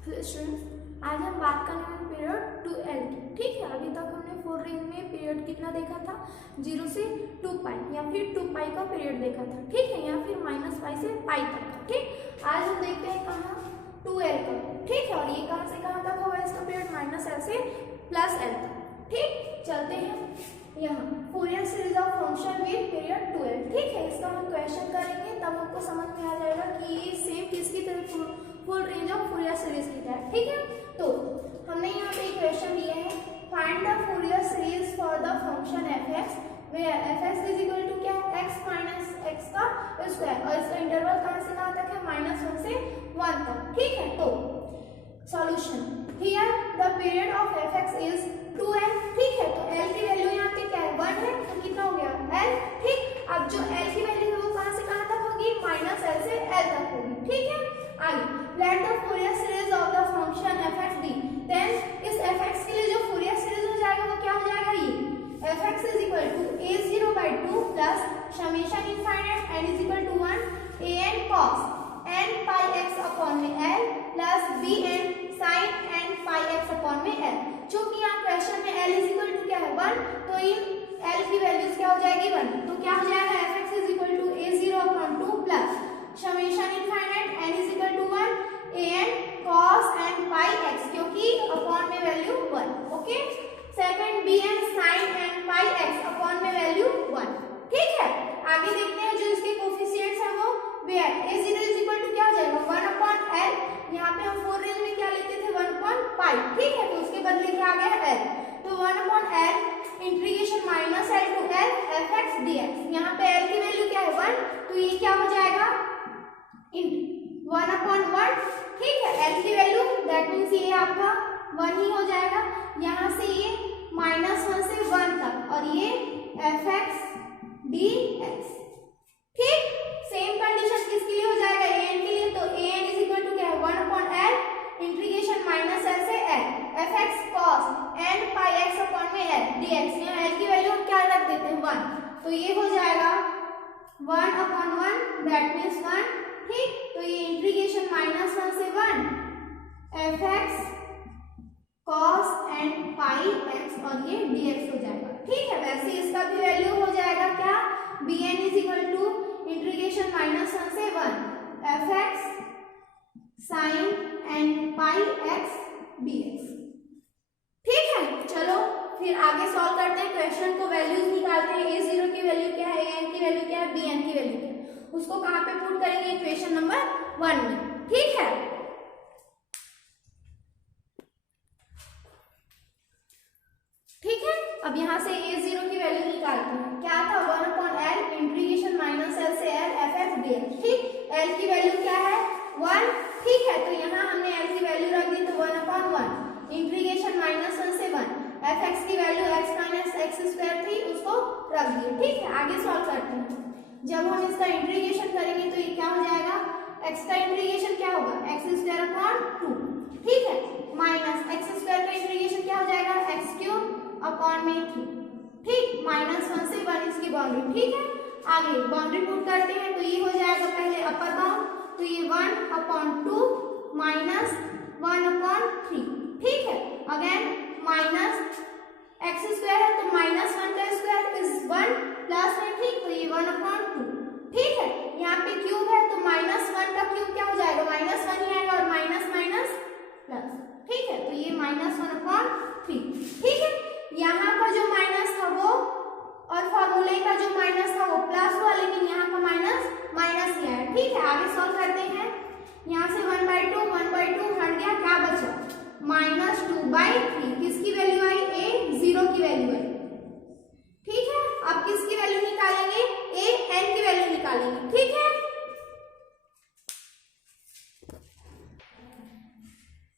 Students, आज हम बात करने वाले पीरियड 2l की। ठीक है, अभी तक हमने 4 रेंज में पीरियड कितना देखा था, 0 से 2 पाई या फिर 2 पाई का पीरियड देखा था। ठीक है, या फिर -पाई से पाई तक का। ठीक, आज हम देखते हैं कहाँ 2l का। ठीक है, और ये कहाँ से कहाँ तक होगा इसका पीरियड, -l से +l तक। ठीक, चलते हैं यहाँ Fourier series of function with period 2l। ठीक है, इसका हम क्वेश्चन करेंगे तब आपको समझ में आ जाएगा कि ये सेम किसकी तरह full range of Fourier series की है। ठीक है, तो हमने यहाँ पे क्वेश्चन दिया है, find the Fourier series for the function f(x) where f(x) is equal to क्या है, x माइनस x का स्क्वायर, और इसका इंटरवल कहाँ से कहाँ तक है, -1 से 1 तक। ठीक है, तो solution here the period of f(x) is 2l। ठीक है, तो l की वैल्यू यहाँ पे क्या है, 1 है, तो कितना हो गया l। ठीक, अब जो l की वैल्यू है वो कहाँ से कहाँ तक होगी, -l से l तक होगी। ठीक है, आगे let the Fourier series of the function f(x) be, then इस f(x) के लिए जो Fourier series हो जाएगा वो क्या हो जाएगा, ये f(x) is equal to a0/2 plus summation infinite n is equal to 1 an cos n pi x upon में l plus bn sin n pi x upon में l। चूंकि यहाँ क्वेश्चन में l is equal to क्या है, 1, तो इन l की values क्या हो जाएगी, 1, तो क्या हो जाएगा f(x) is equal to a0/2 plus summation infinite n is equal to 1 an cos n pi x, क्योंकि अपॉन में value 1। Okay, second bn sin n pi x upon में वैल्यू 1। ठीक है, आगे देखते हैं जो इसके कोफिशिएंट्स हैं वो where a0 is equal to क्या हो जाएगा, 1/l। यहाँ पे हम 4 रेंज में क्या लेते थे, 1/pi। ठीक है, तो उसके बदले क्या आ गया l, तो 1/l integration -l to l f(x) dx। यहाँ पे l की वैल्यू क्या है, 1, तो ये क्या हो जाएगा 1/1। ठीक है, l की वैल्यू दैट मीन्स ये आपका 1 ही हो जाएगा। यहाँ से ये -1 से 1 तक, और ये f(x) dx। ठीक, सेम कंडीशन किसके लिए हो जाएगा, an के लिए, तो an इज इक्वल टू क्या है, 1/l इंटीग्रेशन -l से l f(x) cos n pi x upon में l dx। यहाँ l की वैल्यू हम क्या रख देते हैं, 1, तो ये हो जाएगा 1/1 दैट मीन्स 1। ठीक, तो ये इंटीग्रेशन -1 से 1 f(x) cos n pi x और ये dx हो जाएगा। ठीक है, वैसे इसका भी वैल्यू हो जाएगा क्या, bn is equal to integration -1 से 1 f(x) sin n pi x dx। ठीक है, चलो फिर आगे सॉल्व करते हैं क्वेश्चन को, वैल्यूज निकालते हैं, a0 की वैल्यू क्या है, an की वैल्यू क्या है, bn की वैल्यू क्या है, उसको कहाँ पे पुट करेंगे, इक्वेशन नंबर 1 में। ठीक है, ठीक है, अब यहाँ से a0 की वैल्यू निकालते हैं, क्या था, 1/l इंटीग्रेशन -l से l f(x) dx। ठीक, l की वैल्यू क्या है, 1। ठीक है, तो यहाँ हमने l की वैल्यू रख दी, तो 1/1 इंटीग्रेशन -1 से 1 f(x) की वैल्यू x माइनस x² थी, उसको रख दिए। ठीक है, आगे सॉल्व करते हैं। जब हम इसका इंटीग्रेशन करेंगे तो ये क्या हो जाएगा, x का इंटीग्रेशन क्या होगा, x²/2। ठीक है, माइनस x² का इंटीग्रेशन क्या हो जाएगा, x³/3। ठीक, -1 से 1 इसकी बाउंड्री। ठीक है, आगे बाउंड्री पुट करते हैं, तो ये हो जाएगा पहले अपर बाउंड, तो ये 1/2 माइनस 1/3। ठीक है, अगेन माइनस x² है, तो -1 का स्क्वायर इज 1 प्लस में। ठीक, तो ये 1/2। ठीक है, यहाँ पे क्यूब है, तो -1 का क्यूब क्या हो जाएगा, -1 ही आएगा, और माइनस माइनस प्लस। ठीक है, तो ये -1/3। ठीक है, यहाँ का जो माइनस था वो, और फॉर्मूले का जो माइनस था वो प्लस हुआ, लेकिन यहाँ का माइनस ही आया। ठीक है, आगे सॉल्व करते हैं, यहाँ से 1/2 हट गया, क्या बचा, -2/3। किसकी वैल्यू आई, a0 की वैल्यू आई। ठीक है, अब किसकी वैल्यू निकालेंगे, an की वैल्यू निकालेंगे। ठीक है,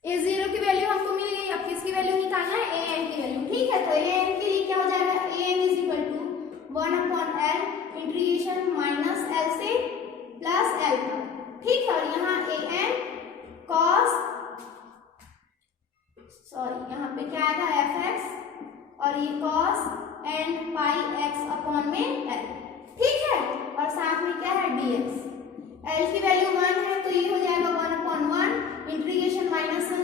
a0 की वैल्यू हमको मिल गई, अब किसकी वैल्यू निकालना है, an की वैल्यू। ठीक है, तो an के लिए क्या हो जाएगा, an is equal to 1/l integration -l से +l तक। ठीक है, और यहाँ an cos, यहाँ पे क्या आएगा, f(x) और ये cos n pi x upon में l। ठीक है, और साथ में क्या है, dx। l की वैल्यू 1 है, तो ये हो जाएगा 1/1 इंटीग्रेशन -1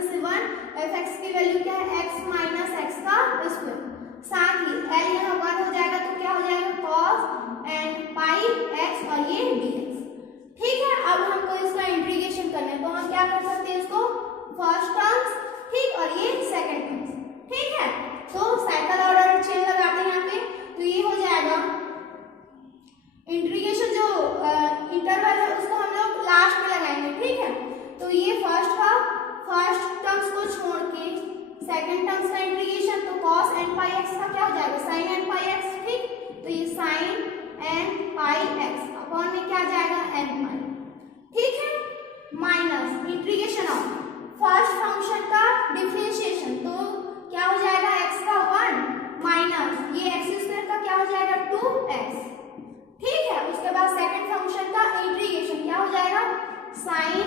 पाई एक्स का क्या हो जाएगा, साइन एन पाई एक्स, ठीक। तो ये sign N pi x upon में क्या आ जाएगा, एन पाई, ठीक है। Minus integration of first function का डिफरेंशिएशन, तो क्या हो जाएगा, एक्स का 1 माइनस ये एक्स स्क्वायर का क्या हो जाएगा 2x, ठीक है। उसके बाद सेकंड फंक्शन का इंटीग्रेशन क्या हो जाएगा, sign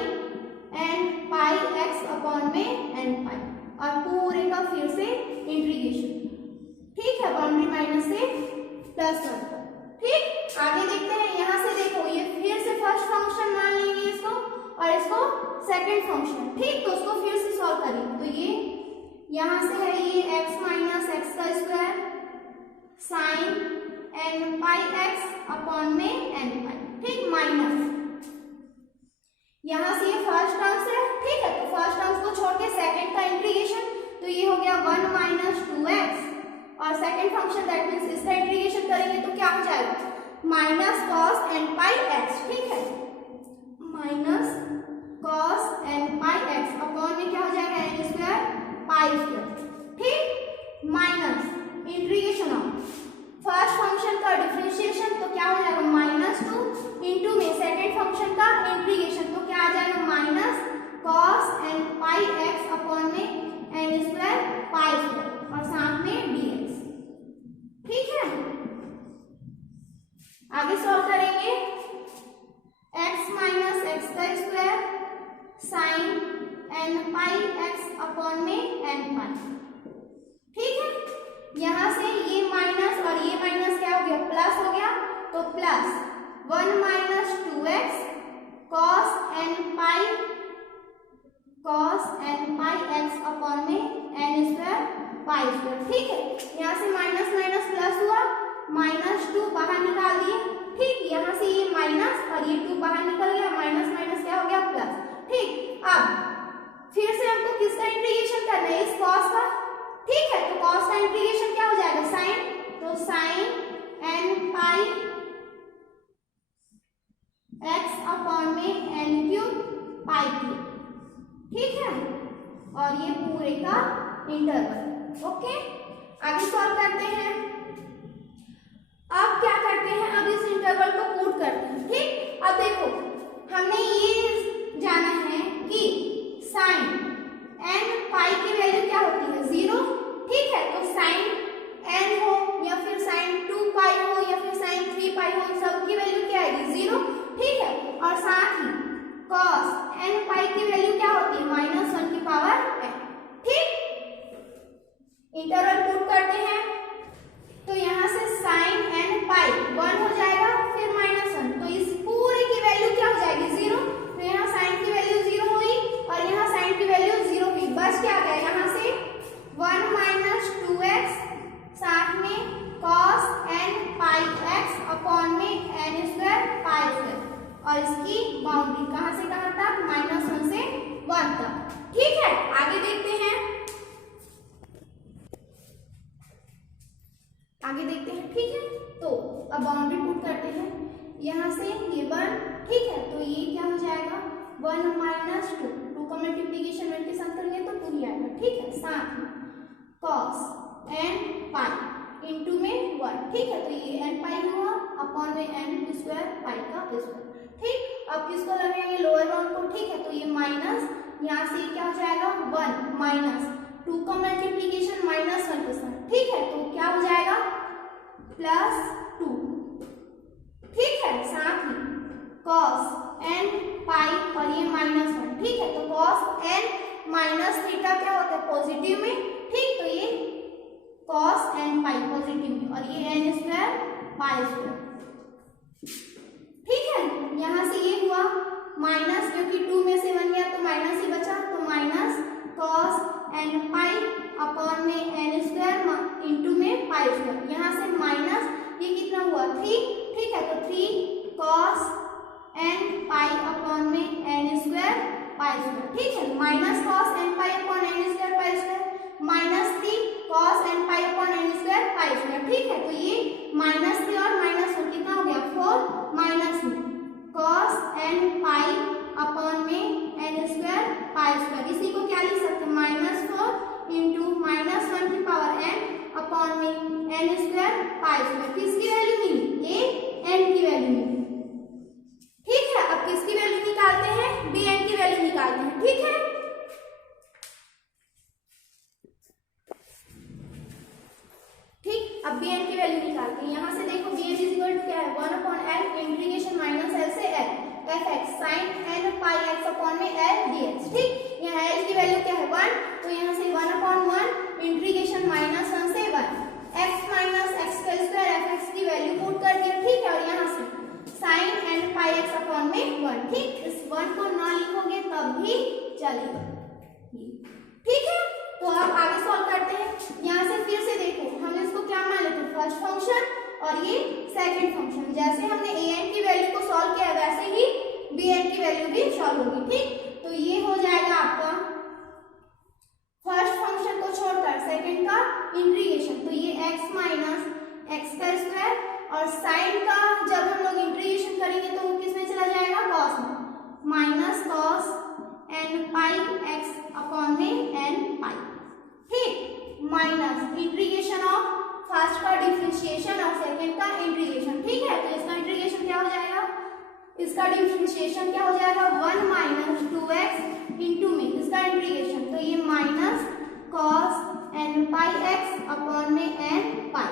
N pi x upon में एन पाई, और पूरे का फिर से इंटीग्रेशन, ठीक है। बाउंड्री माइनस से प्लस 1, ठीक। आगे देखते हैं, यहाँ से देखो ये फिर से फर्स्ट फंक्शन मान लेंगे इसको, और इसको सेकंड फंक्शन, ठीक। तो उसको फिर से सॉल्व करेंगे, तो ये यहाँ से है ये x माइनस एक्स का square sine N pi x upon में एन पाई, ठीक, माइनस यहाँ से ये फर्स्ट टर्म्स है, ठीक है। तो फर्स्ट टर्म्स को छोड़ के सेकंड का इंटीग्रेशन, तो ये हो गया 1 माइनस 2x, और सेकंड फंक्शन दैट मींस इसका इंटीग्रेशन करेंगे तो क्या हो जाएगा, minus cos n pi x, ठीक है। Minus cos n pi x upon में क्या हो जाएगा, एन स्क्वायर पाई स्क्वायर, ठीक। Minus integration of first function का डिफरेंशिएशन, तो क्या हो जाएगा -2 इंटू में सेकंड फंक्शन का इंटीग्रेशन, तो क्या आ जाएगा minus cos n pi x upon में एन स्क्वायर पाई स्क्वायर, और साथ में dx, ठीक है। आगे सॉल्व करेंगे, x माइनस एक्स का square sine N pi x upon में एन पाई, ठीक है। यहाँ से ये माइनस और ये माइनस क्या हो गया, प्लस हो गया, तो plus 1 minus 2x cos n pi x upon में एन स्क्वायर पाई स्क्वायर, ठीक है। यहाँ से माइनस माइनस प्लस हुआ, -2 बाहर निकाल दिए, ठीक। यहाँ से ये माइनस और ये 2 बाहर निकल गया, माइनस माइनस क्या हो गया प्लस, ठीक। अब फिर से हमको किसका इंटीग्रेशन करना है, इस कॉस का, ठीक है। तो कॉस का इंटीग्रेशन क्या हो जाएगा, साइन, तो sign N pi x upon में एन क्यूब पाई क्यूब, ठीक है। और ये पूरे का इंटरवल, ओके। आगे सॉल्व करते हैं, अब क्या करते हैं, अब इस इंटरवल को पुट करते हैं, ठीक। अब देखो हमने ये जाना है कि साइन एन पाई की वैल्यू क्या होती है 0, ठीक है। तो साइन एन हो या फिर साइन 2 पाई हो या फिर साइन 3 पाई हो, सबकी वैल्यू क्या आएगी 0, ठीक है। और साथ ही कॉस एन पाई की वैल्यू क्या होती है -1 की पावर n, ठीक। इंटरवल पुट करते हैं, तो यहाँ से साइन एन पाई 1 हो जाएगा, फिर -1, तो इस पूरे की वैल्यू क्या हो जाएगी 0, तो यहाँ साइन की वैल्यू 0 हुई और यहाँ साइन की वैल्यू 0 हुई, बस क्या गया यहाँ से 1 माइनस 2x साथ में cos n पाई x अपॉन में n स्क्वायर पाई स्क्वायर, और इसकी बाउंड्री कहाँ से कहाँ तक, -1 से 1 तक, ठीक है। आगे देखते हैं, ठीक है। तो अब बाउंड्री पुट करते हैं, यहाँ से ये 1, ठीक है। तो ये क्या हो जाएगा 1 माइनस 2 का मल्टीप्लीकेशन मल्टीप्लिकेशन करेंगे तो 2 ही आएगा, ठीक है। साथ में cos n पाई इंटू में 1, ठीक है। तो ये n पाई हुआ अपॉन में n स्क्वायर पाई का स्क्वायर, ठीक। अब किसको लगाएंगे, लोअर बाउंड को, ठीक है। तो ये माइनस, यहाँ से क्या हो जाएगा 1 माइनस 2 का मल्टीप्लीकेशन -1 के साथ, ठीक है। तो क्या हो जाएगा +2, ठीक है। साथ ही cos n पाई और ये -1, ठीक है। तो cos n माइनस थीटा क्या होता है पॉजिटिव में, ठीक। तो ये cos n पाई पॉजिटिव में और ये n स्क्वायर पाई स्क्वायर, ठीक है। यहाँ से ये हुआ माइनस, क्योंकि 2 में से 1 गया तो माइनस ही बचा, तो minus cos n pi upon में n स्क्वायर इंटू में पाई स्क्वायर, यहाँ से माइनस ये कितना हुआ 3, ठीक है। तो 3 cos n पाई अपॉन में n स्क्वायर पाई स्क्वायर, ठीक है। Minus cos n pi upon n square pi square -3 cos n pi upon n square pi square, ठीक है। तो ये -3 और -1 कितना हो गया 4 माइनस में cos n पाई अपॉन में n स्क्वायर पाई स्क्वायर, इसी को क्या लिख सकते हैं -4 इंटू -1 की पावर n अपॉन में n स्क्वायर पाई स्क्वायर। किसकी वैल्यू मिली? ये n की वैल्यू मिली। ठीक है, अब किसकी वैल्यू निकालते हैं? bn की वैल्यू निकालते हैं। ठीक है, ठीक, अब bn की वैल्यू निकालते हैं। यहाँ से देखो bn इज इक्वल टू क्या है? 1/l इंटीग्रेशन माइनस l से l fx sin n पाई x अपॉन में l dx। ठीक, यहाँ l की वैल्यू क्या है? 1, तो यहाँ से 1/1 इंटीग्रेशन माइनस 1 से 1 x माइनस x का स्क्वायर fx की वैल्यू पुट कर दिया। ठीक है, और यहाँ से sin n पाई x अपॉन में 1। ठीक, इस 1 को ना लिखोगे तब भी चलेगा। ठीक है, तो आप आगे सॉल्व करते हैं। यहाँ से फिर से देखो, हम इसको क्या मान लेते हैं? फर्स्ट फंक्शन और ये सेकंड फंक्शन। जैसे हमने an की वैल्यू को सॉल्व किया वैसे ही bn की वैल्यू भी सॉल्व होगी। ठीक, तो ये हो जाएगा आपका फर्स्ट फंक्शन को छोड़कर सेकंड का इंटीग्रेशन, तो ये x माइनस x का स्क्वायर, और साइन का जब हम लोग इंटीग्रेशन करेंगे तो वो किस में चला जाएगा? कॉस में, माइनस कॉस n पाई x अपॉन में n पाई। ठीक, माइनस इंटीग्रेशन ऑफ फर्स्ट का डिफरेंशिएशन और सेकंड का इंटीग्रेशन। ठीक है, तो इसका इंटीग्रेशन क्या हो जाएगा? इसका डिफरेंशिएशन क्या हो जाएगा? 1 माइनस 2x इंटू में इसका इंटीग्रेशन, तो ये माइनस कॉस n पाई x अपॉन में n पाई,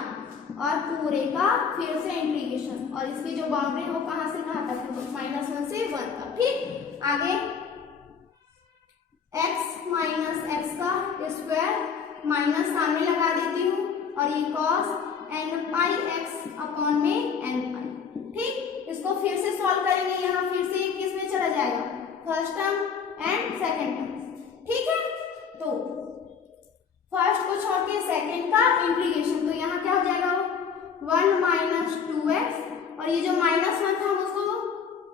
और पूरे का फिर से इंटीग्रेशन, और इसकी जो बाउंड्री है वो कहाँ से कहाँ तक है? -1 से 1 तक। ठीक, आगे x माइनस x का स्क्वायर माइनस सामने लगा देती हूँ, और ये cos n पाई x अपॉन में n पाई। ठीक, इसको फिर से सॉल्व करेंगे। यहाँ फिर से किस में चला जाएगा? First term and second term. ठीक है, तो फर्स्ट को छोड़ के सेकंड का इंटीग्रेशन, तो यहाँ क्या हो जाएगा? 1 माइनस 2x, और ये जो -1 था उसको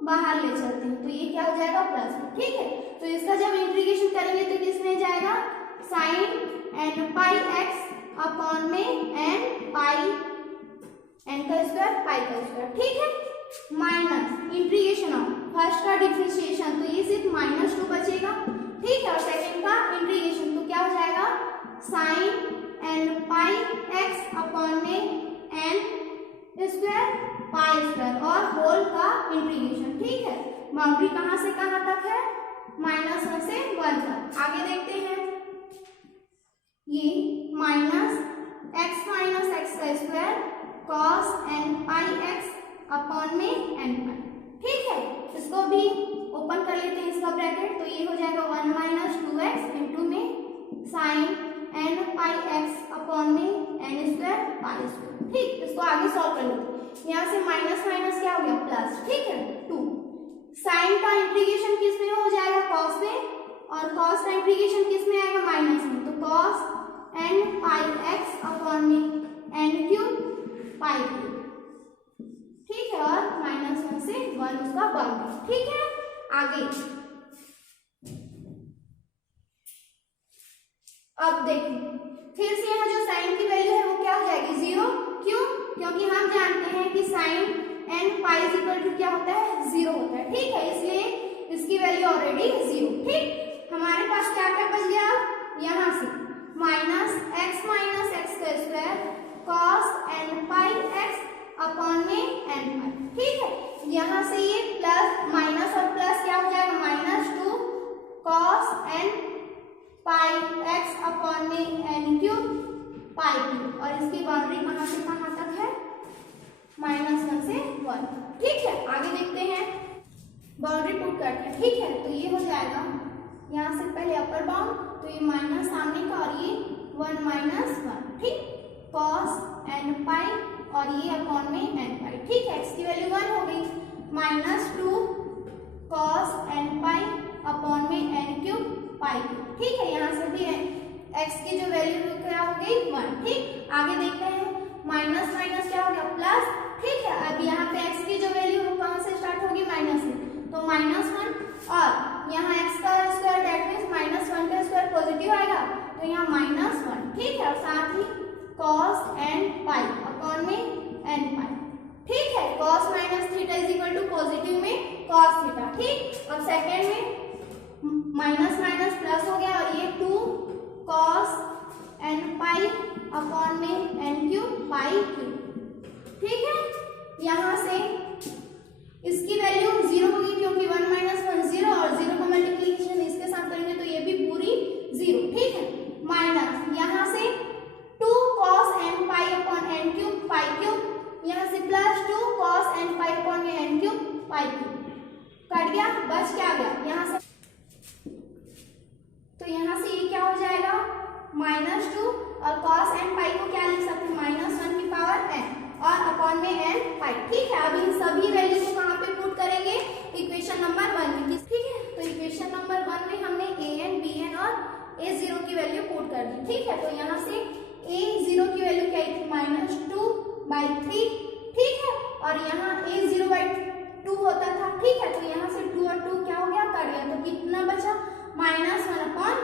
बाहर ले चलते हैं, तो ये क्या हो जाएगा? प्लस में। ठीक है, तो इसका जब इंटीग्रेशन करेंगे तो किस में जाएगा? साइन n पाई x अपॉन में n पाई, n का स्क्वायर पाई का स्क्वायर। ठीक है, माइनस इंटीग्रेशन ऑफ फर्स्ट का डिफरेंशिएशन, तो ये सिर्फ -2 बचेगा। ठीक है, और सेकंड का इंटीग्रेशन, तो क्या हो जाएगा? साइन n पाई x अपॉन में n स्क्वायर पाई स्क्वायर, और होल का इंटीग्रेशन। ठीक है, बाउंड्री कहाँ से कहाँ तक है? -1 से 1 तक। आगे देखते हैं, ये माइनस x का स्क्वायर cos n पाई x अपॉन में n पाई। ठीक है, इसको भी ओपन कर लेते हैं इसका ब्रैकेट, तो ये हो जाएगा 1 माइनस 2x इंटू में साइन n पाई x अपॉन में n स्क्वायर पाई स्क्वायर। ठीक, इसको आगे सॉल्व कर लेते हैं। यहाँ से माइनस माइनस क्या हो गया? प्लस। ठीक है, 2 साइन का इंटीग्रेशन किस में हो जाएगा? कॉस में, और कॉस का इंटीग्रेशन किस में आएगा? माइनस में, तो कॉस n पाई x अपॉन में n क्यूब पाई क्यूब। ठीक है, और -1 से 1 उसका बाउंड्री। ठीक है, आगे अब देखिए, फिर से यहाँ जो साइन की वैल्यू है वो क्या हो जाएगी? 0। क्यों? क्योंकि हम जानते हैं कि sine n pi is equal to क्या होता है? 0 होता है। ठीक है, इसलिए इसकी वैल्यू ऑलरेडी 0। ठीक, हमारे पास क्या क्या बच गया? यहाँ से माइनस x माइनस x का स्क्वायर cos n पाई x अपॉन में n पाई। ठीक है, यहाँ से ये प्लस माइनस और प्लस क्या हो जाएगा? -2 cos n पाई x अपॉन में n क्यूब पाई क्यूब, और इसकी बाउंड्री कहाँ से कहाँ तक है? -1 से 1। ठीक है, आगे देखते हैं, बाउंड्री पुट करते हैं। ठीक है, तो ये हो जाएगा यहाँ से पहले अपर बाउंड, तो ये माइनस सामने का, और ये 1 माइनस 1। ठीक, cos n पाई और ये अपॉन में n पाई। ठीक है, x की वैल्यू 1 हो गई, -2 cos n पाई अपॉन में n क्यूब पाई क्यूब। ठीक है, यहाँ से भी x की जो वैल्यू क्या हो गई? 1। ठीक, आगे देखते हैं, माइनस माइनस क्या हो गया? प्लस। ठीक है, अब यहाँ पे x की जो वैल्यू है वो कहाँ से स्टार्ट होगी? माइनस से, तो -1, और यहाँ x का स्क्वायर दैट मीन्स -1 का स्क्वायर पॉजिटिव आएगा, तो यहाँ -1। ठीक है, और साथ ही cos n पाई अपॉन में n पाई। ठीक है, cos minus theta is equal to positive में cos थीटा। ठीक, अब सेकेंड में माइनस माइनस प्लस हो गया, और ये 2 cos n पाई अपॉन में एन क्यूब पाई क्यूब। ठीक है, यहाँ से इसकी वैल्यू 0 होगी क्योंकि 1 माइनस 1 0 और 0 का मल्टीप्लीकेशन इसके साथ करेंगे तो ये भी पूरी 0। ठीक है, माइनस यहाँ से 2 cos n pi upon n cube pi cube, यहाँ से plus 2 cos n pi upon n cube pi cube. कट गया, बच क्या गया यहाँ से, तो यहाँ से ये क्या हो जाएगा -2 और cos n पाई को क्या लिख सकते हैं -1 की पावर n और अपॉन में n पाई। ठीक है, अब इन सभी वैल्यू को कहाँ पे पुट करेंगे, इक्वेशन नंबर 1 में। ठीक है, तो इक्वेशन नंबर 1 में हमने an bn और a0 की वैल्यू पुट कर दी। ठीक है, तो यहाँ से a0 की वैल्यू क्या थी -2/3। ठीक है, और यहाँ a0/2 होता था। ठीक है, तो यहाँ से 2 और 2 क्या हो गया, कट गया, तो कितना बचा -1/3।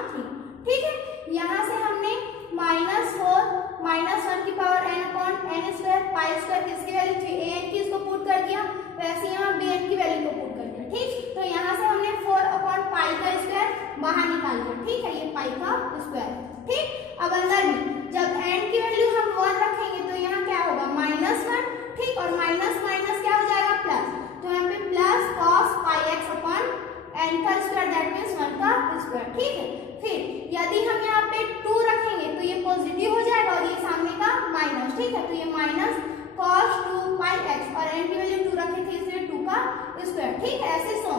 ठीक है, यहाँ से हमने -4 -1 की power n upon n square pi square किसकी वैल्यू थी an की, इसको पुट कर दिया, वैसे यहाँ bn की वैल्यू को पुट कर दिया। ठीक, तो यहाँ से हमने 4 अपॉन पाई का स्क्वायर बाहर निकाल दिया। ठीक है, ये पाई का स्क्वायर। ठीक, अब अंदर में जब n की वैल्यू हम 1 रखेंगे तो यहाँ क्या होगा -1। ठीक, और माइनस माइनस क्या हो जाएगा प्लस, तो यहाँ पे प्लस cos पाई x अपॉन n का स्क्वायर दैट मींस 1 का स्क्वायर। ठीक है, फिर यदि हम यहाँ पे 2 रखेंगे तो ये पॉजिटिव हो जाएगा और ये सामने का माइनस। ठीक है, तो ये माइनस cos 2 पाई x और n की वैल्यू 2 रखे थे इसलिए 2 का स्क्वायर। ठीक है, ऐसे सो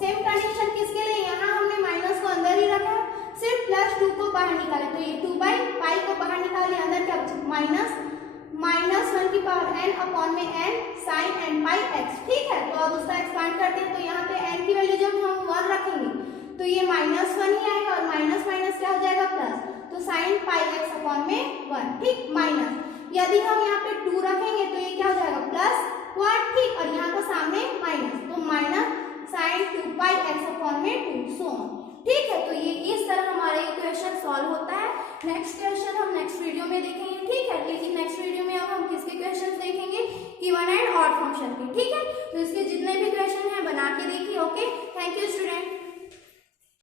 सेम कंडीशन किसके लिए, यहाँ हमने माइनस को अंदर ही रखा, सिर्फ प्लस 2 को बाहर निकाले, तो ये 2/पाई को बाहर निकाले, अंदर क्या बचा -1 की पावर n अपॉन में n sin n पाई x। ठीक है, तो अब उसका एक्सपांड करते हैं, तो यहाँ पे n की वैल्यू जब हम 1 रखेंगे तो ये -1 ही आएगा और माइनस माइनस क्या हो जाएगा प्लस, तो sin पाई x अपॉन में 1। ठीक, माइनस यदि हम यहाँ पे 2 रखेंगे तो ये क्या हो जाएगा +1। ठीक, और यहाँ का सामने माइनस, तो माइनस sin 2 पाई x अपॉन में 2 सो। ठीक है, तो ये इस तरह हमारे इक्वेशन सॉल्व होता है। नेक्स्ट क्वेश्चन हम नेक्स्ट वीडियो में देखेंगे। ठीक है, लेकिन नेक्स्ट वीडियो में अब हम किसके क्वेश्चन देखेंगे, इवन एंड ऑड फंक्शन के। ठीक है, तो इसके जितने भी क्वेश्चन हैं बना के देखिए। Okay, thank you student.